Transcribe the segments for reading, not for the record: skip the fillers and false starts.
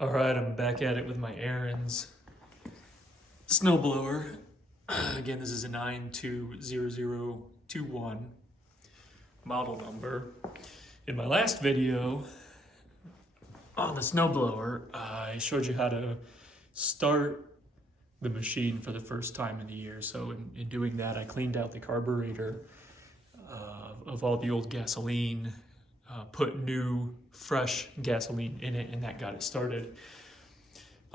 All right, I'm back at it with my Ariens snowblower. Again, this is a 920021 model number. In my last video on the snowblower, I showed you how to start the machine for the first time in the year. So in doing that, I cleaned out the carburetor of all the old gasoline, put new, fresh gasoline in it, and that got it started.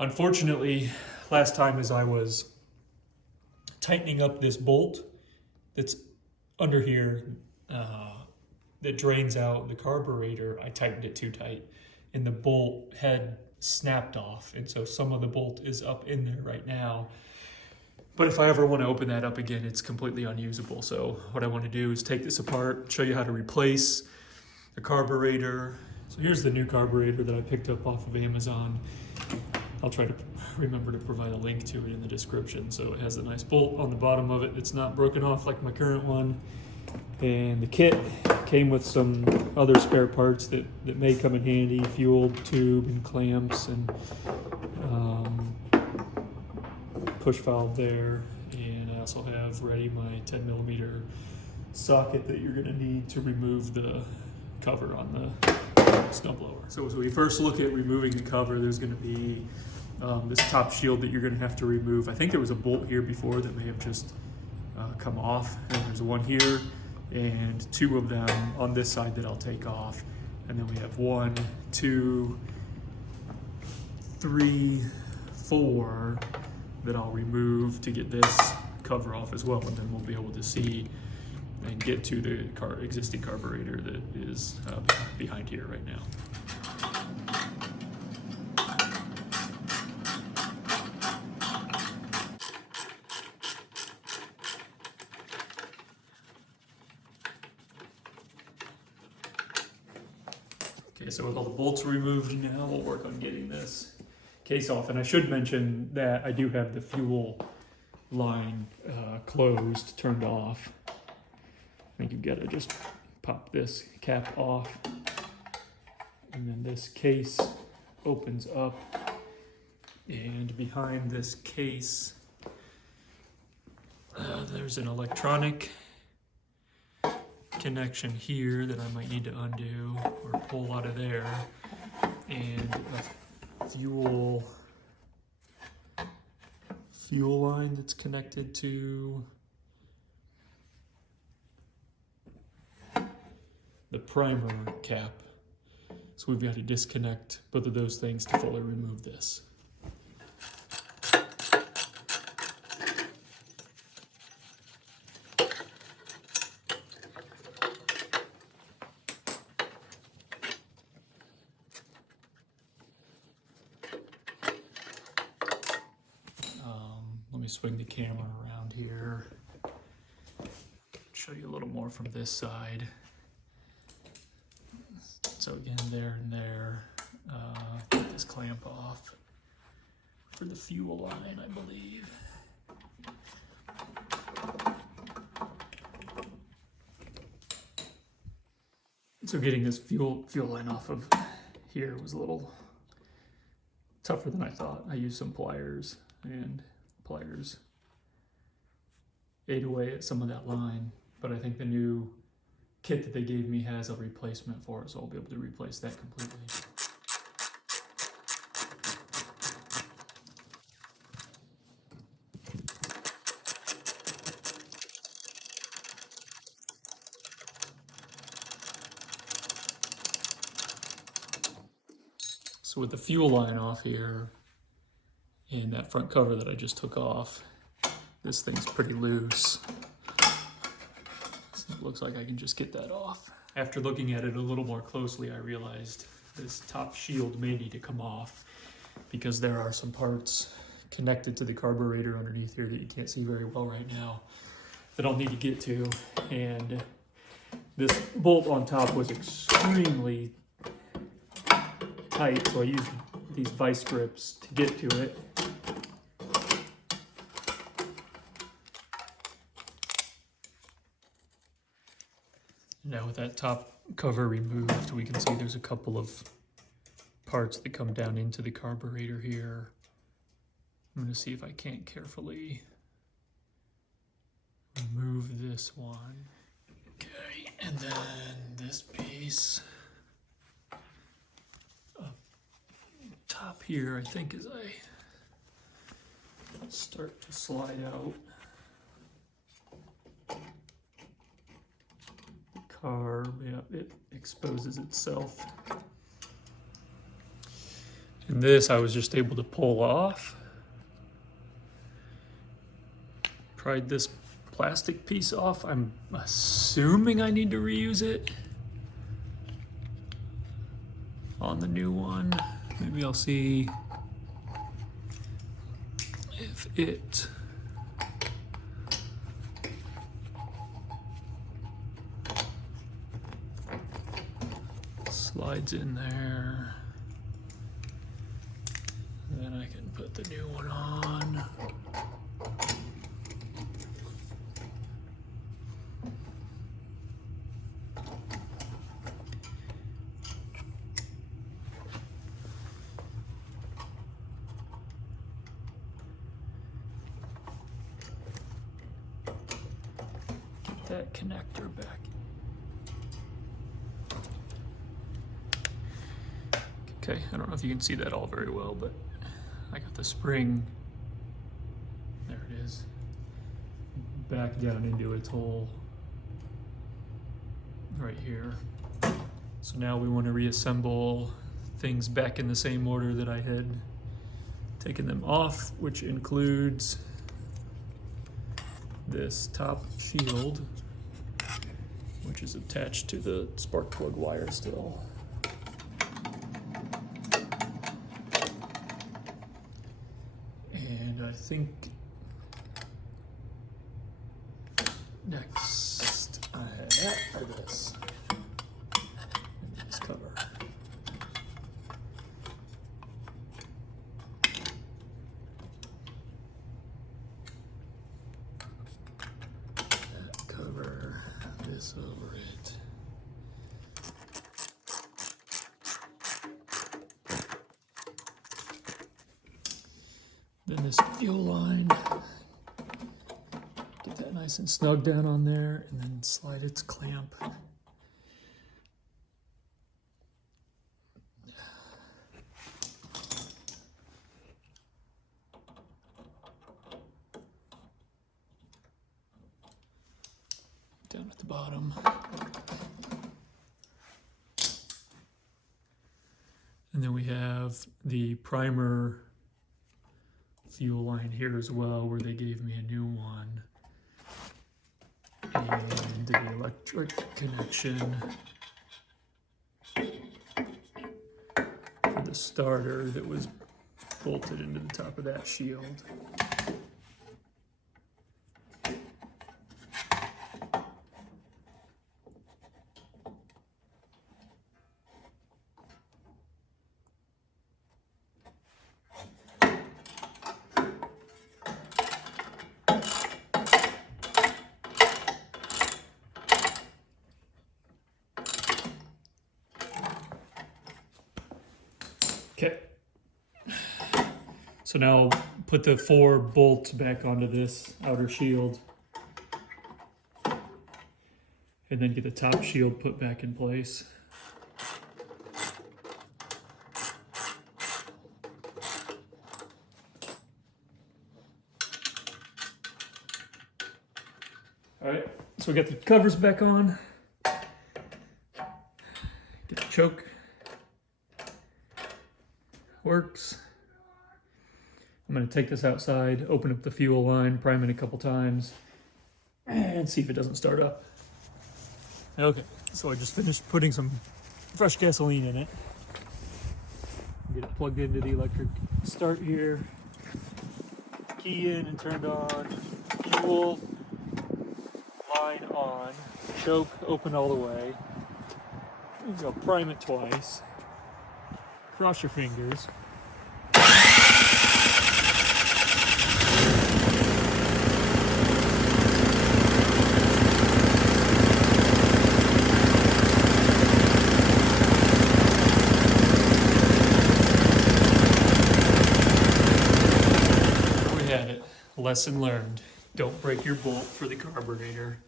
Unfortunately, last time as I was tightening up this bolt that's under here that drains out the carburetor, I tightened it too tight and the bolt head snapped off. And so some of the bolt is up in there right now. But if I ever want to open that up again, it's completely unusable. So what I want to do is take this apart, show you how to replace the carburetor. So here's the new carburetor that I picked up off of Amazon. I'll try to remember to provide a link to it in the description. So it has a nice bolt on the bottom of it that's not broken off like my current one. And the kit came with some other spare parts that may come in handy, fuel tube and clamps and push valve there. And I also have ready my 10mm socket that you're gonna need to remove the cover on the snowblower. So as we first look at removing the cover, there's gonna be this top shield that you're gonna have to remove. I think there was a bolt here before that may have just come off, and there's one here and two of them on this side that I'll take off. And then we have 1, 2, 3, 4 that I'll remove to get this cover off as well, and then we'll be able to see and get to the existing carburetor that is behind here right now. Okay, so with all the bolts removed now, we'll work on getting this case off. And I should mention that I do have the fuel line closed, turned off. I think you've got to just pop this cap off, and then this case opens up, and behind this case there's an electronic connection here that I might need to undo or pull out of there, and a fuel line that's connected to the primer cap. So we've got to disconnect both of those things to fully remove this. Let me swing the camera around here, show you a little more from this side. So again, there and there, get this clamp off for the fuel line, I believe. So getting this fuel line off of here was a little tougher than I thought. I used some pliers, and pliers ate away at some of that line, but I think the new kit that they gave me has a replacement for it, so I'll be able to replace that completely. So with the fuel line off here and that front cover that I just took off, this thing's pretty loose. So it looks like I can just get that off. After looking at it a little more closely, I realized this top shield may need to come off because there are some parts connected to the carburetor underneath here that you can't see very well right now that I'll need to get to. And this bolt on top was extremely tight, so I used these vice grips to get to it. Now with that top cover removed, we can see there's a couple of parts that come down into the carburetor here. I'm going to see if I can't carefully remove this one. Okay, and then this piece up top here, I think, as I start to slide out. Carb, yeah, it exposes itself. And this I was just able to pull off. Pried this plastic piece off. I'm assuming I need to reuse it on the new one. Maybe I'll see if it slides in there. Then I can put the new one on. Get that connector back. Okay, I don't know if you can see that all very well, but I got the spring, there it is, back down into its hole right here. So now we want to reassemble things back in the same order that I had taken them off, which includes this top shield, which is attached to the spark plug wire still. I think next I have that or this. And this cover. That cover, this over it. Then this fuel line, get that nice and snug down on there, and then slide its clamp. Down at the bottom. And then we have the primer fuel line here as well, where they gave me a new one, and the electric connection for the starter that was bolted into the top of that shield. Okay, so now I'll put the 4 bolts back onto this outer shield and then get the top shield put back in place. All right, so we got the covers back on. Get the choke. Works. I'm going to take this outside, open up the fuel line, prime it a couple times, and see if it doesn't start up. Okay, so I just finished putting some fresh gasoline in it. Get it plugged into the electric start here. Key in and turned on. Fuel line on. Choke open all the way. You go prime it twice. Cross your fingers. at it. Lesson learned. Don't break your bolt for the carburetor.